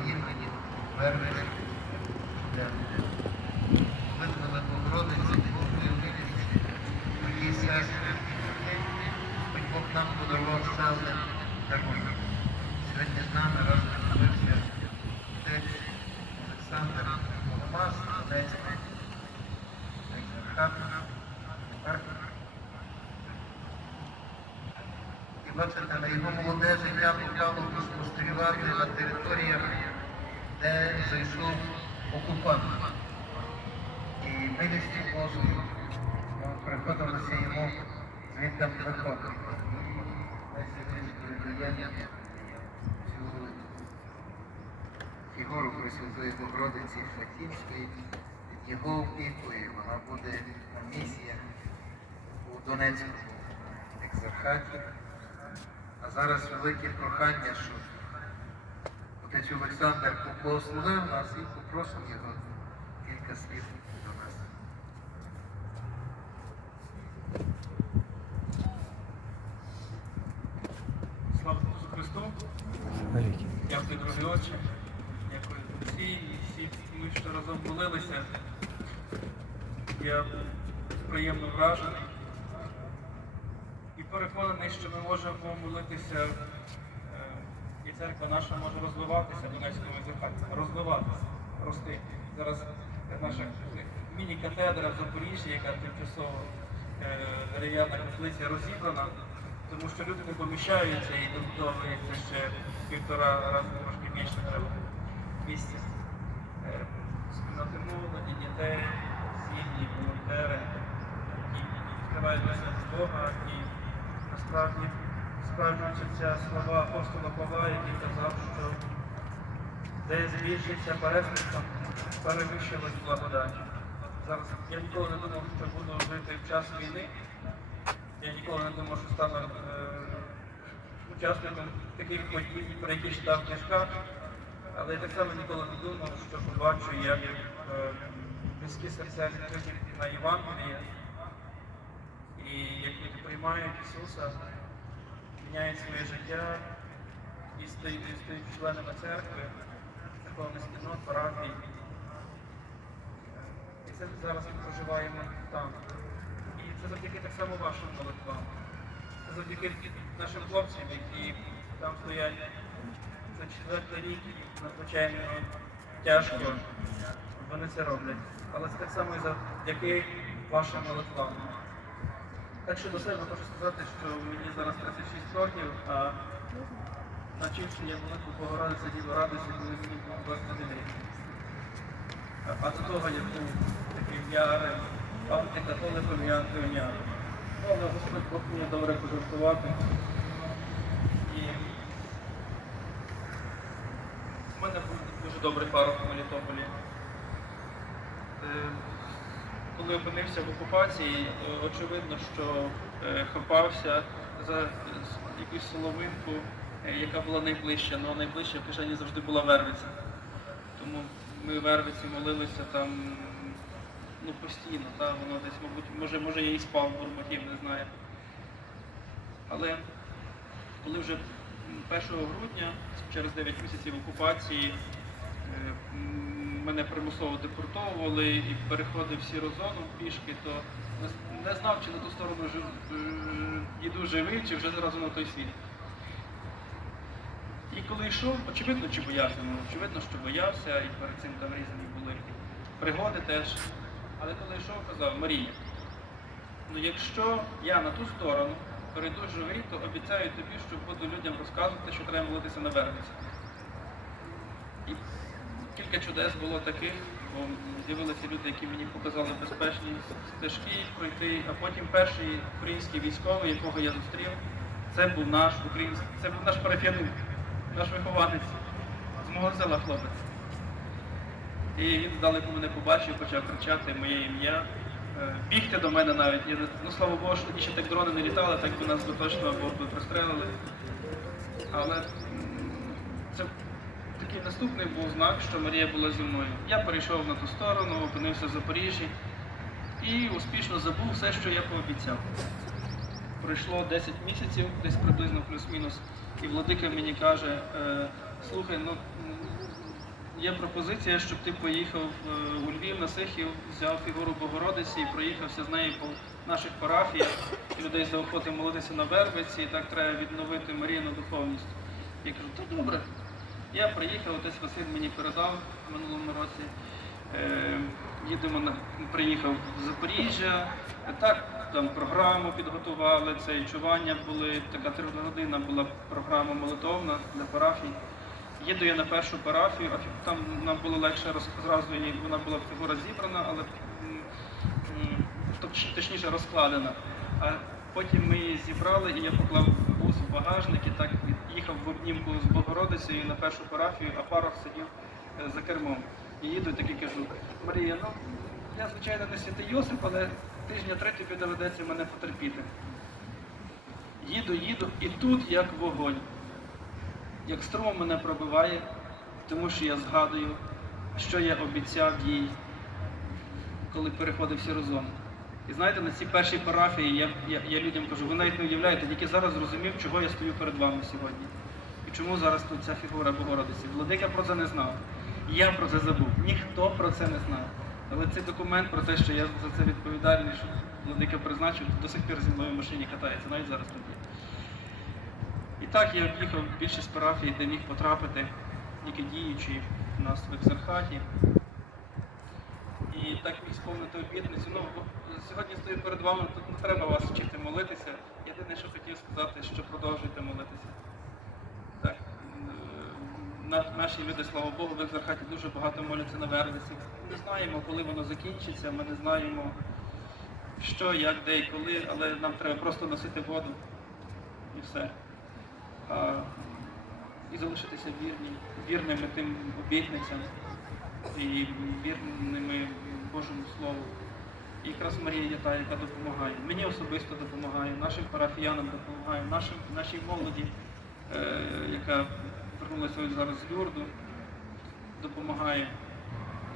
заїхані верви для Божої милості, моїй сестри. Господь Бог нам подарував один дарунок. З нами разом з'явився отець Олександр Голомас, Донецький, екзархат, епархій. І бачите, на його молоде життя попало спостерігати на територіях, де зайшов окупант. І милістю Божою приходилося йому звідти виходити. Ми фігуру Пресвятої Богородиці Фатінської під його опікою. Вона буде на місіях у Донецькому екзархаті. А зараз велике прохання, щоб отець Олександр поблагословив нас і попросимо його кілька слів до нас. Слава Ісусу Христу! Дякую, дорогі отче. Дякую всі і всі ми, що разом молилися. Я приємно вражений і переконаний, що ми можемо молитися, церква наша може розвиватися Донецькому язикаті, розвиватися, рости. Зараз наша міні-катедра в Запоріжжі, яка тимчасово дерев'яна каплиця розібрана, тому що люди не поміщаються і добудовується ще півтора рази трошки більше треба місця. Е, Спільноти молоді, дітей, сім'ї, волонтери, які відкриваються з Бога і насправді справджуються слова апостола Павла, який казав, що де збільшиться пересмішка, перевищилась благодать. Зараз я ніколи не думав, що буду жити в час війни. Я ніколи не думав, що стану е, учасником таких подій, про які читав в книжках. Але я так само ніколи не думав, що побачу, як е, серця відкриті на Євангеліє, і як люди приймають Ісуса, міняють своє життя і стають, і стають членами церкви, церковних спільнот, парафій. І це зараз ми проживаємо там. І це завдяки так само вашим молитвам. Це завдяки нашим хлопцям, які там стоять за четвертий рік і надзвичайно тяжко. Вони це роблять. Але це так само і завдяки вашим молитвам. Так що до себе хочу сказати, що мені зараз 36 років, а навчивши я молитву Богородиця Діва Радості, коли мені було 21 рік. А- до того я був таким ярим антикатоликом і антиуніаном. Ну, але Господь Бог мені добре пожартувати. І в мене був дуже добрий парок в Мелітополі. Коли опинився в окупації, е, очевидно, що е, хапався за якусь соловинку, е, яка була найближча, але найближча в кишені завжди була Вервиця. Тому ми Вервиці молилися там ну, постійно, та, воно десь, мабуть, може, може я і спав, бурмотів, не знаю. Але коли вже 1 грудня, через 9 місяців окупації, мене примусово депортовували і переходив сіру зону пішки, то не- знав, чи на ту сторону жив, е, живий, чи вже зразу на той світ. І коли йшов, очевидно, чи боявся, ну, очевидно, що боявся, і перед цим там різні були пригоди теж. Але коли йшов, казав, Марія, ну якщо я на ту сторону перейду живий, то обіцяю тобі, що буду людям розказувати, що треба молитися на верниці. Кілька чудес було таких, бо з'явилися люди, які мені показали безпечні стежки пройти, а потім перший український військовий, якого я зустрів, це був наш український, це був наш парафіянин, наш вихованець з мого села хлопець. І він здалеку мене побачив, почав кричати моє ім'я, е, бігти до мене навіть. Ну слава Богу, що тоді ще так дрони не літали, так би нас би точно або би пристрелили. Але це такий наступний був знак, що Марія була зі мною. Я перейшов на ту сторону, опинився в Запоріжжі і успішно забув все, що я пообіцяв. Пройшло 10 місяців, десь приблизно плюс-мінус, і владика мені каже, е, слухай, ну є пропозиція, щоб ти поїхав е, у Львів на Сихів, взяв фігуру Богородиці і проїхався з нею по наших парафіях, і людей заохотив молитися на Вербиці, і так треба відновити Маріяну духовність. Я кажу, то добре. Я приїхав, отець Василь мені передав в минулому році. Е, їдемо на приїхав з Запоріжжя. Е, Так, там програму підготували, це і чування були. Така тригодина була програма молитовна для парафій. Їду я на першу парафію, а там нам було легше роз- зразу, і вона була фігура зібрана, але точніше розкладена. А потім ми її зібрали, і я поклав бус в багажник і так їхав в обнімку з Богородицею на першу парафію, а парох сидів е, за кермом. І їду і таки кажу, Марія, ну я звичайно не святий Йосип, але тижня три тобі доведеться мене потерпіти. Їду, їду, і тут як вогонь як струмом мене пробиває, тому що я згадую, що я обіцяв їй, коли переходив всі зону. І знаєте, на цій першій парафії я, я, я людям кажу, ви навіть не уявляєте, тільки зараз зрозумів, чого я стою перед вами сьогодні. І чому зараз тут ця фігура Богородиці. Владика про це не знав. Я про це забув. Ніхто про це не знав. Але цей документ про те, що я за це відповідальний, що владика призначив, до сих пір зі мною в машині катається, навіть зараз тут є. І так я об'їхав більшість парафій, де міг потрапити, які діючі у нас в екзархаті. І так міг сповнити обітницю. Ну, сьогодні стою перед вами, тут не треба вас вчити молитися. Єдине, що хотів сказати, що продовжуйте молитися. Так. на- Наші люди, слава Богу, в екзархаті дуже багато моляться на вервиці. Не знаємо, коли воно закінчиться, ми не знаємо, що, як, де і коли, але нам треба просто носити воду і все а, і залишитися вірні, вірними тим обітницям і вірними Божому Слову. І якраз Марія є та, яка допомагає. Мені особисто допомагає, нашим парафіянам допомагає, нашим, нашій молоді, е, яка вернулася зараз з Люрду, допомагає.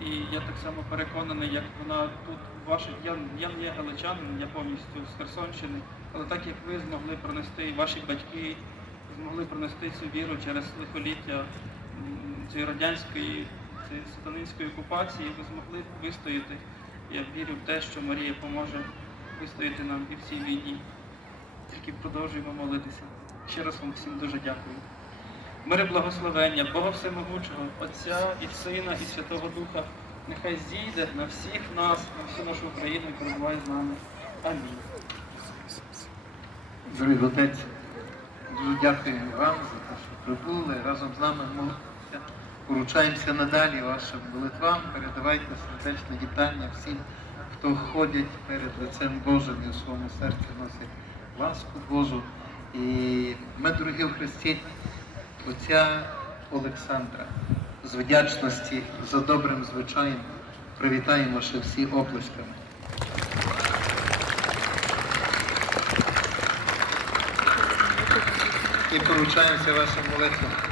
І я так само переконаний, як вона тут ваших. Я, я не галичанин, я повністю з Херсонщини, але так як ви змогли пронести, і ваші батьки змогли пронести цю віру через лихоліття цієї радянської, цієї сатанинської окупації, ви змогли вистояти. Я вірю в те, що Марія поможе вистояти нам і в цій війні. Тільки продовжуємо молитися. Ще раз вам всім дуже дякую. Мири благословення, Бога Всемогучого, Отця і Сина, і Святого Духа, нехай зійде на всіх нас, на всю нашу Україну і перебуває з нами. Амінь. Дорогий отець, дуже дякую вам за те, що прибули разом з нами Поручаємося надалі вашим молитвам. Передавайте сердечне вітання всім, хто ходять перед лицем Божим і у своєму серці носять ласку Божу. І ми, дорогі в Христі, отця Олександра, з вдячності за добрим звичаєм привітаємо ще всі оплесками. І поручаємося вашим молитвам.